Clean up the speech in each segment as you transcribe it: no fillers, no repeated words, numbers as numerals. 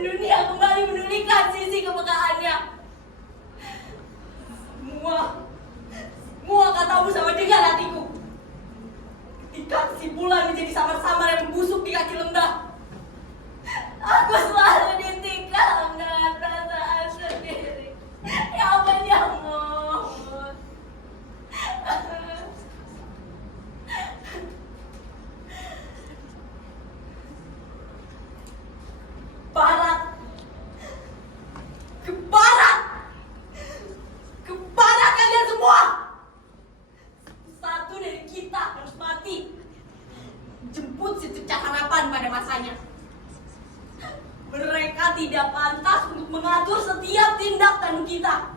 dunia kembali memulihkan sisi kepekaannya. Semua katamu sama dengan hatiku. Ketika kesimpulan menjadi samar-samar yang membusuk di kaki lembah, aku selalu ditikam dengan perasaan sendiri. Ya ampun, ya ampun. Barat, ke barat, ke barat kalian semua. Satu dari kita harus mati. Jemput sececah harapan pada masanya. Mereka tidak pantas untuk mengatur setiap tindak tanduk kita.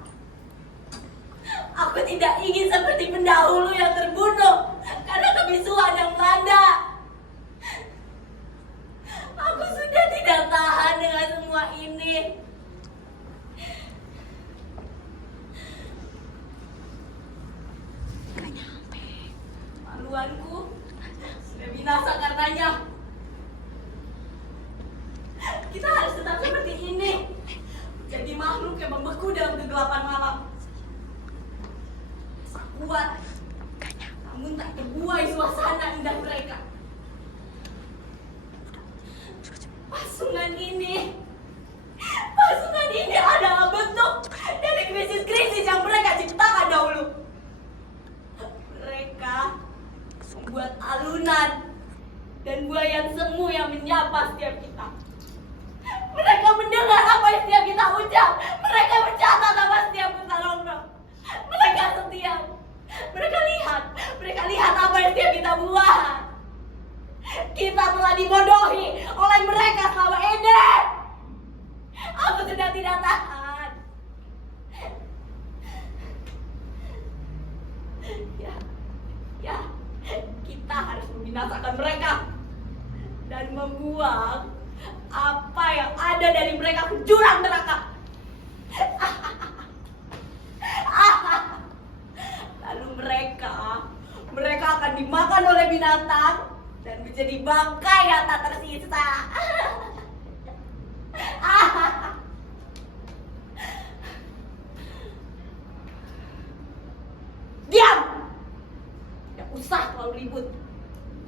Aku tidak ingin seperti pendahulu yang terbunuh karena kebisuan yang melanda. Aku sudah tidak tahan dengan semua ini. Maluanku sudah binasa karenanya. Kita harus tetap seperti ini, jadi makhluk yang membeku dalam kegelapan malam. Kuat, namun tak terbuai suasana indah mereka. Pasungan ini adalah bentuk dari krisis-krisis yang mereka ciptakan dahulu. Mereka membuat alunan dan buayan semu yang menyapa setiap kita. Mereka mendengar apa yang setiap kita ucap. Mereka mencatat apa setiap kita ngobrol. Mereka setiap. Mereka lihat apa yang setiap kita buat. Kita telah dibodohi oleh mereka selama ini. Aku sudah tidak tahan. Ya, kita harus membinasakan mereka dan membuang apa yang ada dari mereka ke jurang neraka. Lalu mereka akan dimakan oleh binatang dan menjadi bangkai yang tak tersisa. Diam! Tidak usah terlalu ribut.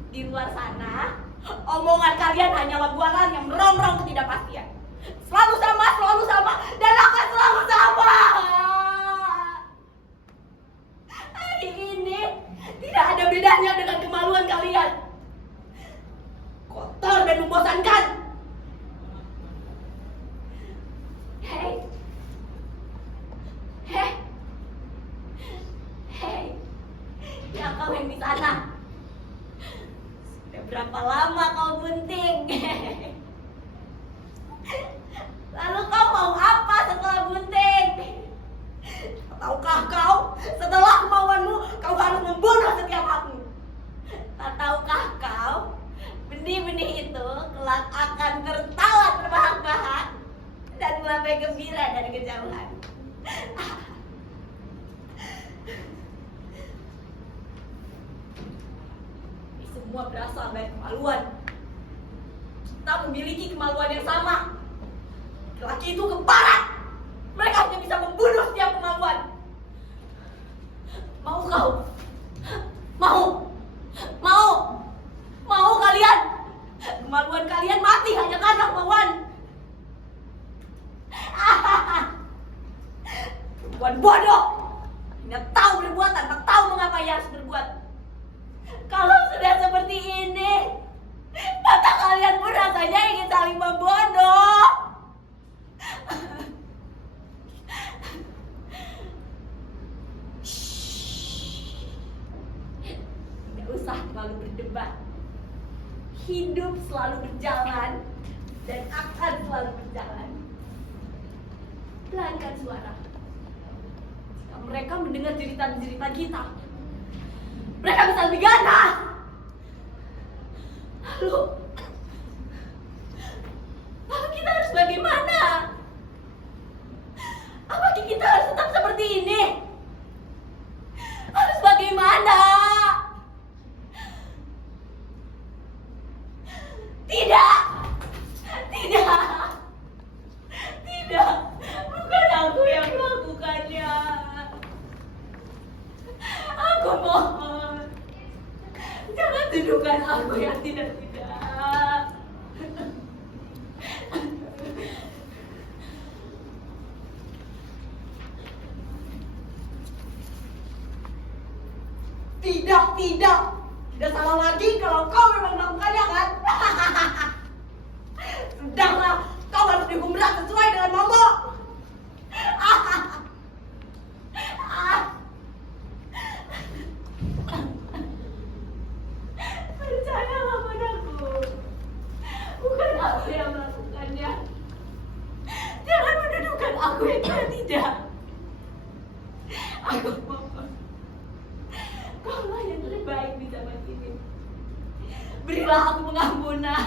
Di luar sana, omongan kalian hanyalah bualan yang merongrong ketidakpastian. Selalu sama, dan akan selalu sama. Hari ini tidak ada bedanya dengan kemaluan kalian. Kotor dan membosankan. Hei, ya kau yang di sana. Sudah berapa lama kau bunting? Lalu kau mau apa setelah bunting? Tahukah kau, setelah kemauanmu, kau harus membunuh setiap hakmu. Tak tahukah kau, benih-benih itu kelak akan tertawa terbahak-bahak dan melambai gembira dari kejauhan. Ini semua berasal dari kemaluan. Kita memiliki kemaluan yang sama. Laki itu ke barat. Mereka hanya bisa membunuh setiap kemaluan. Mau kau? Mau kalian? Kemaluan kalian mati hanya karena kemauan. Perempuan bodoh. Hanya tahu berbuat tanpa tahu mengapa ia harus berbuat. Kalau sudah seperti ini, mata kalian pun rasanya ingin saling membunuh. Tidak usah terlalu berdebat. Hidup selalu berjalan dan akan selalu berjalan. Pelankan suara. Jika mereka mendengar cerita-cerita kita, mereka bisa lebih ganas. Lalu kita harus bagaimana? Apakah kita harus tetap seperti ini? Harus bagaimana? Tidak. Tidak, tidak. Tidak salah lagi kalau kau memang melakukannya kan? Sudahlah, kau harus dihukum berat sesuai dengan momok. Percayalah padaku. Bukan aku yang melakukannya. Jangan menuduhkan aku yang tidak. Aku mohon. Kaulah yang terbaik di zaman ini. Berilah aku pengampunan.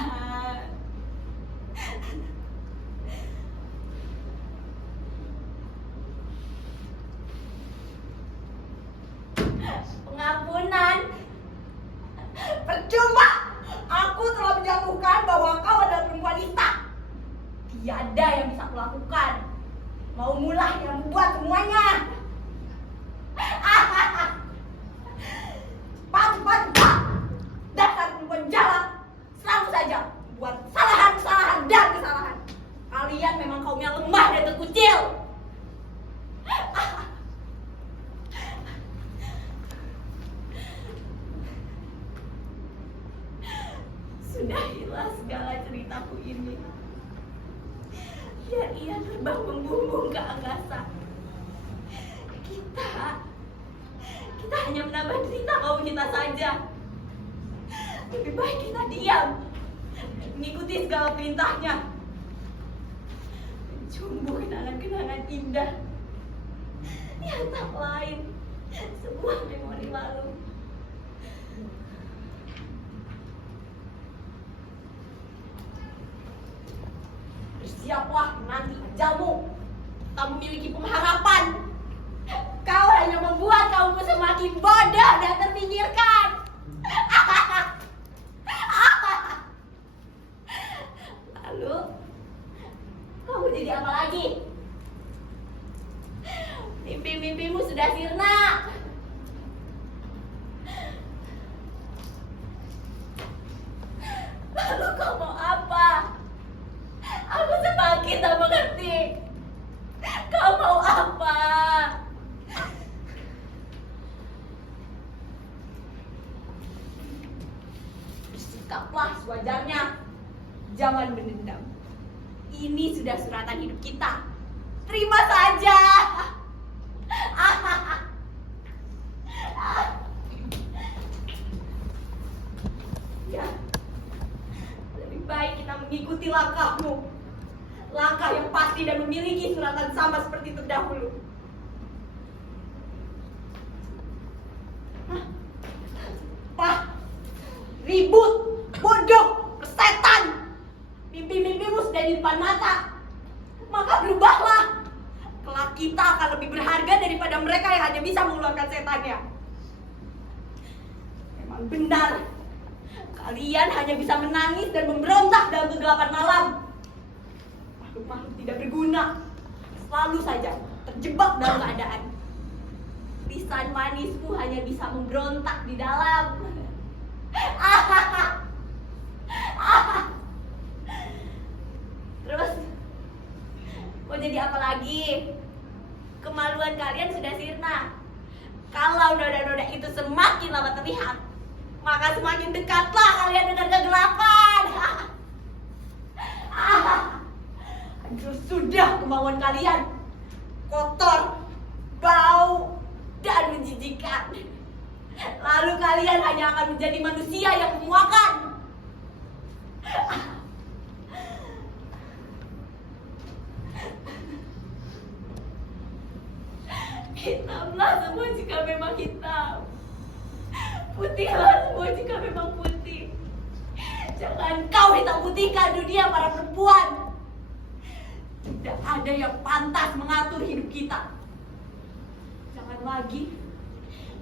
Pengampunan? Percuma. Aku telah menjatuhkan bahwa kau adalah perempuan nista. Tiada yang bisa kulakukan. Mau mulah yang membuat semuanya. Cepat. Dasar perempuan jalan. Selalu saja buat kesalahan dan kesalahan. Kalian memang kaum yang lemah dan terkucil. Sudahilah segala ceritaku ini. Biar ia terbang membumbung ke angkasa. Kita hanya menambah cerita kaum kita saja. Lebih baik kita diam, mengikuti segala perintahnya, mencumbu kenangan-kenangan indah yang tak lain sebuah memori lalu. Bersiaplah nanti ajalmu. Tak memiliki pengharapan. Kau hanya membuat kaummu semakin bodoh dan terpinggirkan. Lalu, kamu jadi apa lagi? Mimpi-mimpimu sudah sirna. Lalu kau mau apa? Aku semakin tak mengerti. Kau mau apa? Bersikaplah sewajarnya. Jangan menendam. Ini sudah suratan hidup kita. Terima saja. Ya, lebih baik kita mengikuti langkahmu. Langkah yang pasti dan memiliki suratan sama seperti terdahulu. Ribut, bodoh, persetan. Mimpi-mimpimu sudah di depan mata. Maka berubahlah. Kelak kita akan lebih berharga daripada mereka yang hanya bisa mengeluarkan setannya. Memang benar. Kalian hanya bisa menangis dan memberontak dalam kegelapan malam. Makhluk-makhluk tidak berguna. Selalu saja terjebak dalam keadaan. Lisan manismu hanya bisa memberontak di dalam. Terus mau jadi apa lagi? Kemaluan kalian sudah sirna. Kalau noda-noda itu semakin lama terlihat, maka semakin dekatlah kalian dengan kegelapan. Hancur sudah kemauan kalian. Kotor, bau, dan menjijikan. Lalu kalian hanya akan menjadi manusia yang memuakan. Hitamlah semua jika memang hitam. Putihlah semua jika memang putih. Jangan kau hitam putihkan dunia para perempuan. Tidak ada yang pantas mengatur hidup kita. Jangan lagi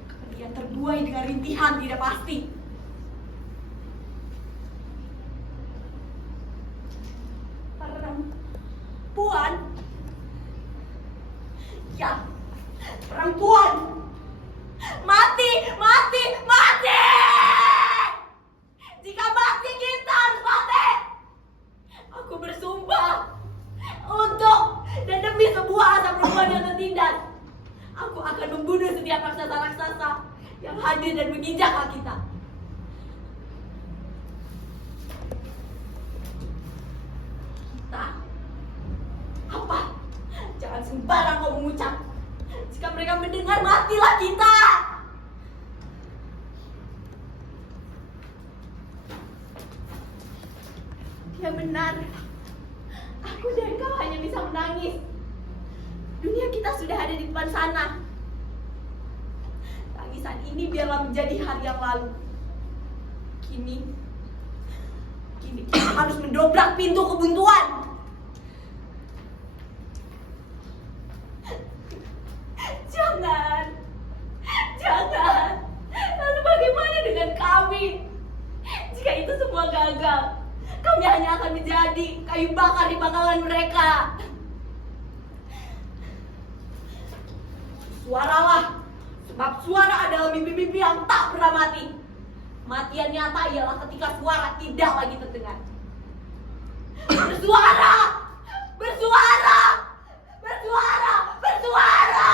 kalian terbuai dengan rintihan tidak pasti. Perempuan? Ya, perempuan. Mati, mati, mati! Jika mati kita harus mati. Aku bersumpah untuk dan demi sebuah asal perempuan yang tertindas, aku akan membunuh setiap raksasa-raksasa yang hadir dan menginjak hak kita. Kita apa? Jangan sembarang kau mengucap. Jika mereka mendengar, matilah kita. Dia benar. Aku dan kau hanya bisa menangis. Dunia kita sudah ada di depan sana. Tangisan ini biarlah menjadi hari yang lalu. Kini kita harus mendobrak pintu kebuntuan. Jangan. Lalu bagaimana dengan kami? Jika itu semua gagal, kami hanya akan menjadi kayu bakar di pangkalan mereka. Suaralah, sebab suara adalah mimpi-mimpi yang tak pernah mati. Matian nyata ialah ketika suara tidak lagi terdengar. Bersuara! Bersuara! Bersuara! Bersuara!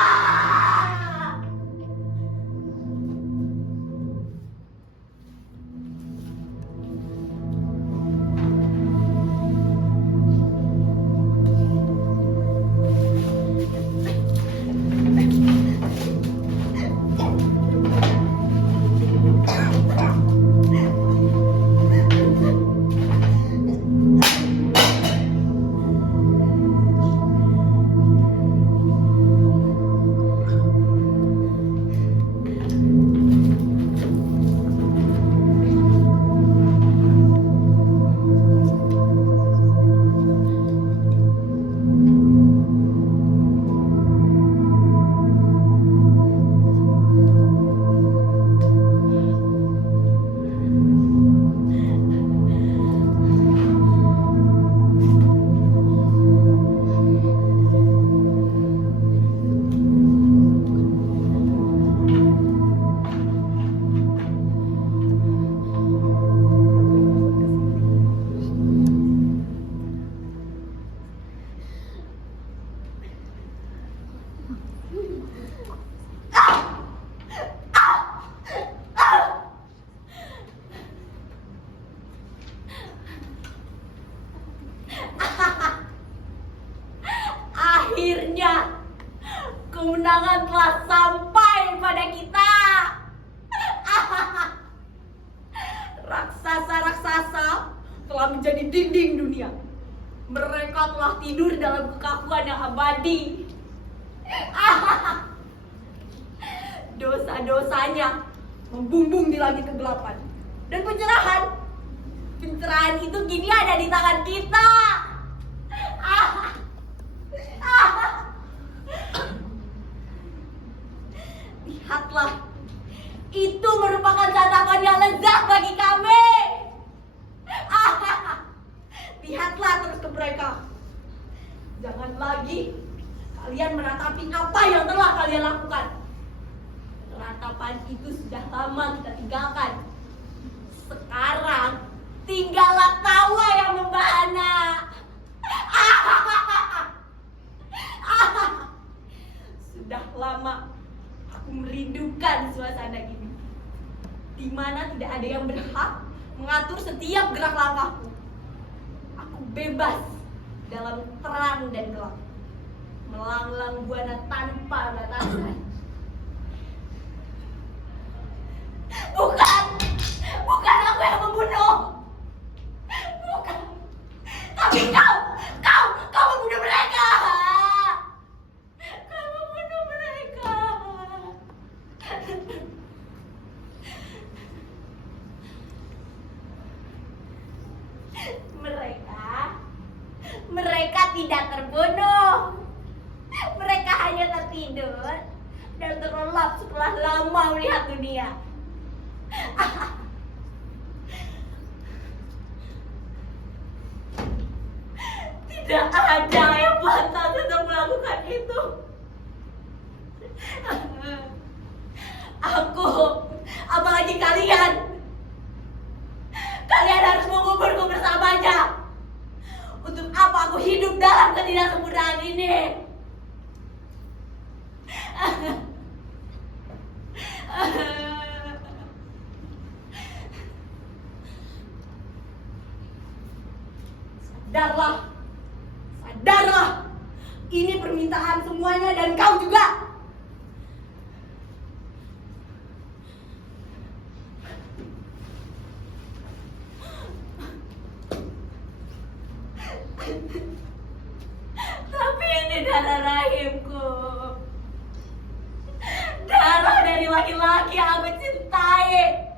Akhirnya kemenangan telah sampai pada kita. Raksasa-raksasa telah menjadi dinding dunia. Mereka telah tidur dalam kekakuan yang abadi. Dosa-dosanya membumbung di langit kegelapan. Dan pencerahan itu kini ada di tangan kita. Lihatlah, itu merupakan santapan yang lezat bagi kami. Lihatlah terus ke mereka. Jangan lagi kalian meratapi apa yang telah kalian lakukan. Ratapan itu sudah lama kita tinggalkan. Sekarang tinggallah tawa yang membahana. Sudah lama aku merindukan suasana ini, di mana tidak ada yang berhak mengatur setiap gerak langkahku. Aku bebas dalam terang dan gelap, melanglang buana tanpa batasan. Bukan aku yang membunuh. Bukan. Tapi kau membunuh mereka. Kau membunuh mereka. Mereka tidak terbunuh. Mereka hanya tertidur dan terlelap setelah lama melihat dunia. Tidak ada yang pantas untuk melakukan itu. Aku, apalagi kalian harus menguburku bersamanya. Untuk apa aku hidup dalam ketidaksempurnaan ini? Sadarlah. Sadarlah. Ini permintaan semuanya dan kau juga. Tapi ini darah rahimku. Darah dari laki-laki yang aku cintai.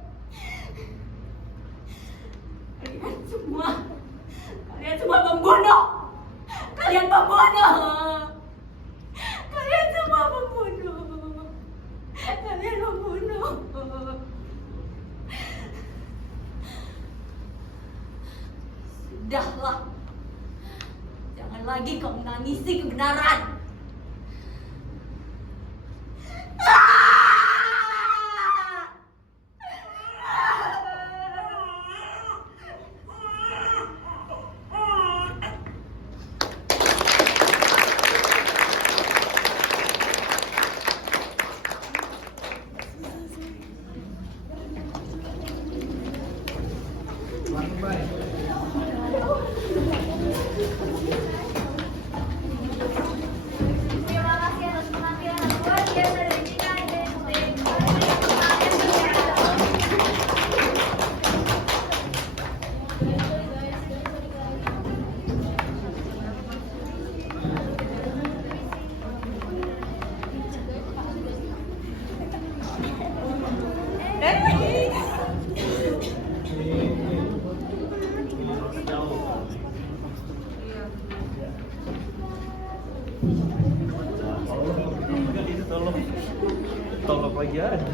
Kalian semua pembunuh. Kalian pembunuh. Kalian semua pembunuh. Kalian pembunuh. Sudahlah. Jangan lagi kau menangisi kebenaran. Terima kasih atas penampilan yang luar biasa dari Tika dan Butik. Tolong lagi aja.